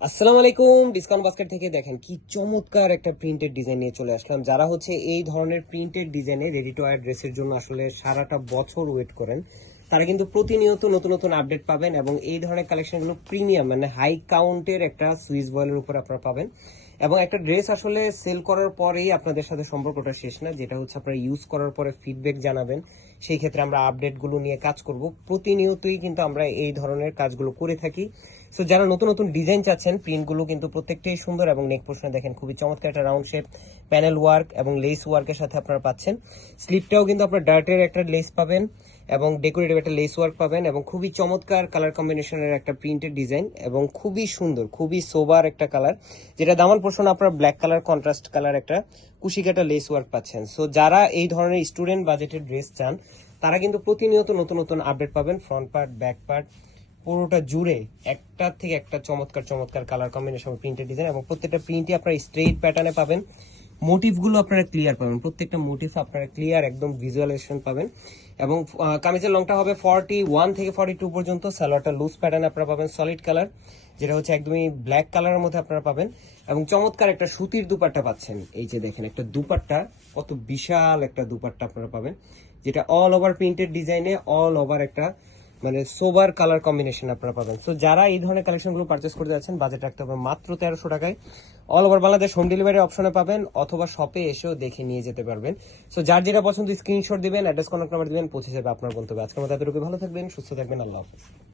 আসসালামু আলাইকুম। Discount basket থেকে দেখেন কি চমৎকার একটা প্রিন্টেড ডিজাইন নিয়ে চলে আসলাম। যারা হচ্ছে এই ধরনের প্রিন্টেড ডিজাইনে রেডি টু ওয়্যার ড্রেসের জন্য আসলে সারাটা বছর ওয়েট করেন, তারা কিন্তু প্রতিনিয়ত নতুন নতুন আপডেট পাবেন এবং এই ধরনের কালেকশনগুলো প্রিমিয়াম মানে হাই কাউন্টের একটা সুইস বয়েলের উপর আপনারা পাবেন। এবং একটা ড্রেস আসলে সেল করার পরেই আপনাদের সাথে সম্পর্কটা শেষ না, যেটা হচ্ছে আপনারা ইউজ করার পরে ফিডব্যাক জানাবেন। সেই ক্ষেত্রে আমরা আপডেটগুলো নিয়ে কাজ করব। প্রতিনিয়তই কিন্তু আমরা এই ধরনের কাজগুলো করে থাকি। সো যারা নতুন নতুন ডিজাইন চাচ্ছেন, প্রিন্টগুলো কিন্তু প্রত্যেকটাই সুন্দর এবং নেক পোর্শনে দেখেন খুবই চমৎকার একটা রাউন্ড শেপ প্যানেল ওয়ার্ক এবং লেস ওয়ার্কের সাথে আপনারা পাচ্ছেন। স্লিপটাও কিন্তু আপনার ডার্টের একটা লেস পাবেন এবং ডেকোরেটিভ একটা লেস ওয়ার্ক পাবেন এবং খুবই চমৎকার কালার কম্বিনেশনের একটা প্রিন্টেড ডিজাইন এবং খুবই সুন্দর, খুবই সোবার একটা কালার, যেটা দামান পোর্শন আপনার ব্ল্যাক কালার কন্ট্রাস্ট কালার একটা কুশিকাটা লেস ওয়ার্ক পাচ্ছেন। সো যারা এই ধরনের স্টুডেন্ট বাজেটের ড্রেস চান, তারা কিন্তু প্রতিনিয়ত নতুন নতুন আপডেট পাবেন। ফ্রন্ট পার্ট, ব্যাক পার্ট পুরোটা জুড়ে একটা থেকে একটা চমৎকার চমৎকার কালার কম্বিনেশন প্রিন্টেড ডিজাইন এবং প্রত্যেকটা প্রিন্টই আপনারা স্ট্রেইট প্যাটার্নে পাবেন। মোটিভগুলো আপনারা ক্লিয়ার পাবেন, প্রত্যেকটা মোটিভ আপনারা ক্লিয়ার একদম ভিজুয়ালাইজেশন পাবেন। এবং কামিজের লংটা হবে 41 থেকে 42 পর্যন্ত। সালোয়ারটা লুজ প্যাটার্ন আপনারা পাবেন, সলিড কালার, যেটা হচ্ছে একদমই ব্ল্যাক কালারের মধ্যে আপনারা পাবেন। এবং চমৎকার একটা সুতির দুপাট্টা পাচ্ছেন। এই যে দেখেন একটা দুপাট্টা, কত বিশাল একটা দুপাট্টা আপনারা পাবেন, যেটা অল ওভার প্রিন্টেড ডিজাইনে অল ওভার একটা মানে সোবার কালার কম্বিনেশন আপনারা পাবেন। সো যারা এই ধরনের কালেকশনগুলো পারচেস করতে যাচ্ছেন, বাজেট রাখতে হবে মাত্র 1300 টাকায়। All over Bangladesh home delivery অপশনে পাবেন অথবা শপে এসেও দেখে নিয়ে যেতে পারবেন। সো যার যেটা পছন্দ স্ক্রিনশট দিবেন, অ্যাড্রেস কন্ট্যাক্ট নাম্বার দিবেন, পৌঁছে যাবে আপনার গন্তব্যে। আজকের মতো এতটুকু, ভালো থাকবেন, সুস্থ থাকবেন, আল্লাহ হাফেজ।